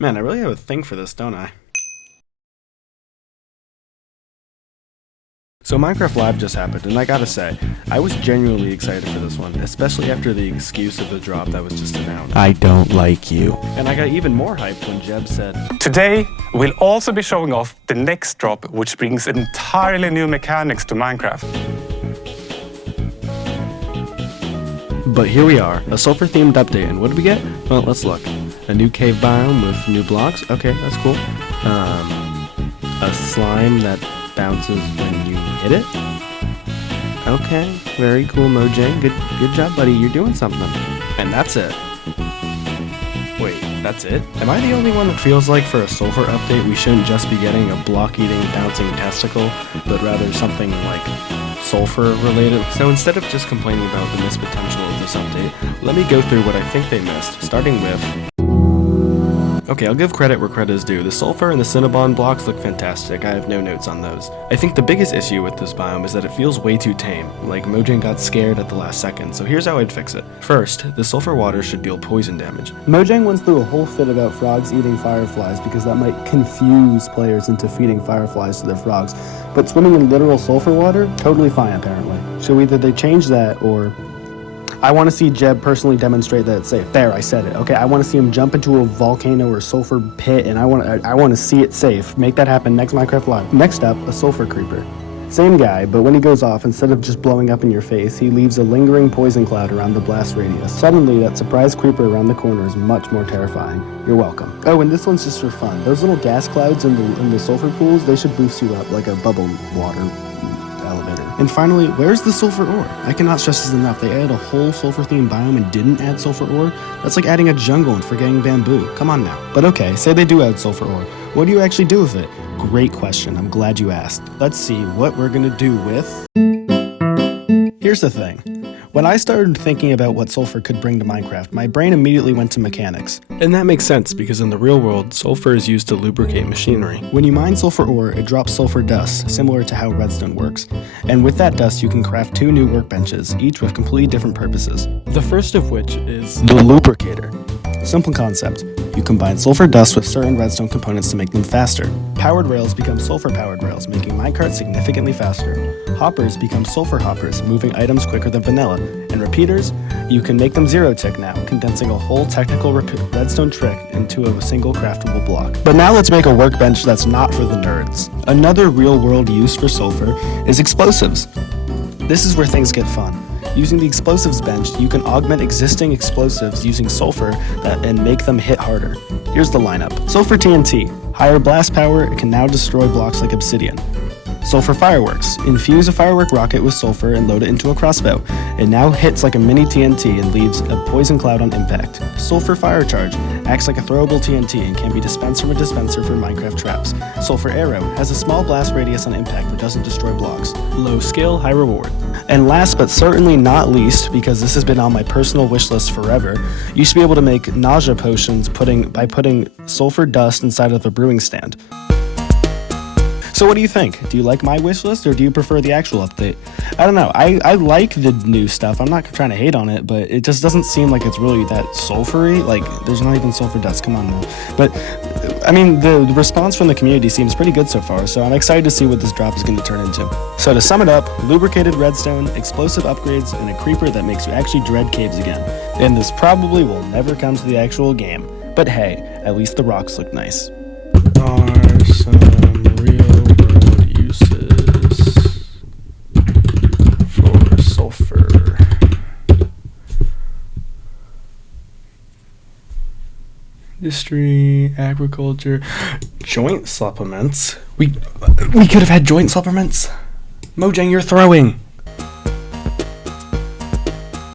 Man, I really have a thing for this, don't I? So Minecraft Live just happened, and I gotta say, I was genuinely excited for this one, especially after the excuse of the drop that was just announced. I don't like you. And I got even more hyped when Jeb said, Today, we'll also be showing off the next drop, which brings entirely new mechanics to Minecraft. But here we are, a sulfur-themed update, and what did we get? Well, let's look. A new cave biome with new blocks. Okay, that's cool. A slime that bounces when you hit it. Okay, very cool, Mojang. Good job, buddy. You're doing something. And that's it. Wait, that's it? Am I the only one that feels like for a sulfur update we shouldn't just be getting a block-eating, bouncing testicle, but rather something like sulfur related? So instead of just complaining about the missed potential of this update, let me go through what I think they missed, starting with... Okay, I'll give credit where credit is due. The sulfur and the Cinnabon blocks look fantastic. I have no notes on those. I think the biggest issue with this biome is that it feels way too tame. Like, Mojang got scared at the last second, so here's how I'd fix it. First, the sulfur water should deal poison damage. Mojang went through a whole fit about frogs eating fireflies because that might confuse players into feeding fireflies to their frogs. But swimming in literal sulfur water, totally fine apparently. So either they change that or... I want to see Jeb personally demonstrate that it's safe. There, I said it. Okay, I want to see him jump into a volcano or sulfur pit, and I want to see it safe. Make that happen next Minecraft Live. Next up, a sulfur creeper. Same guy, but when he goes off, instead of just blowing up in your face, he leaves a lingering poison cloud around the blast radius. Suddenly, that surprise creeper around the corner is much more terrifying. You're welcome. Oh, and this one's just for fun. Those little gas clouds in the sulfur pools, they should boost you up like a bubble water elevator. And finally, where's the sulfur ore? I cannot stress this enough. They added a whole sulfur-themed biome and didn't add sulfur ore? That's like adding a jungle and forgetting bamboo. Come on now. But okay, say they do add sulfur ore. What do you actually do with it? Great question. I'm glad you asked. Let's see what we're gonna do with... Here's the thing. When I started thinking about what sulfur could bring to Minecraft, my brain immediately went to mechanics. And that makes sense, because in the real world, sulfur is used to lubricate machinery. When you mine sulfur ore, it drops sulfur dust, similar to how redstone works. And with that dust, you can craft 2 new workbenches, each with completely different purposes. The first of which is the lubricator. Simple concept. You combine sulfur dust with certain redstone components to make them faster. Powered rails become sulfur-powered rails, making minecarts significantly faster. Hoppers become sulfur hoppers, moving items quicker than vanilla. And repeaters, you can make them zero-tick now, condensing a whole technical redstone trick into a single craftable block. But now let's make a workbench that's not for the nerds. Another real-world use for sulfur is explosives. This is where things get fun. Using the explosives bench, you can augment existing explosives using sulfur and make them hit harder. Here's the lineup. Sulfur TNT. Higher blast power, it can now destroy blocks like obsidian. Sulfur fireworks. Infuse a firework rocket with sulfur and load it into a crossbow. It now hits like a mini TNT and leaves a poison cloud on impact. Sulfur fire charge. Acts like a throwable TNT and can be dispensed from a dispenser for Minecraft traps. Sulfur arrow. Has a small blast radius on impact but doesn't destroy blocks. Low skill, high reward. And last but certainly not least, because this has been on my personal wish list forever, you should be able to make nausea potions by putting sulfur dust inside of a brewing stand. So what do you think? Do you like my wish list or do you prefer the actual update? I don't know. I like the new stuff. I'm not trying to hate on it, but it just doesn't seem like it's really that sulfury. Like, there's not even sulfur dust. Come on now. But, I mean, the response from the community seems pretty good so far, so I'm excited to see what this drop is going to turn into. So to sum it up, lubricated redstone, explosive upgrades, and a creeper that makes you actually dread caves again. And this probably will never come to the actual game. But hey, at least the rocks look nice. Are some real-world uses for sulfur. Industry, agriculture, joint supplements. We could have had joint supplements. Mojang, you're throwing.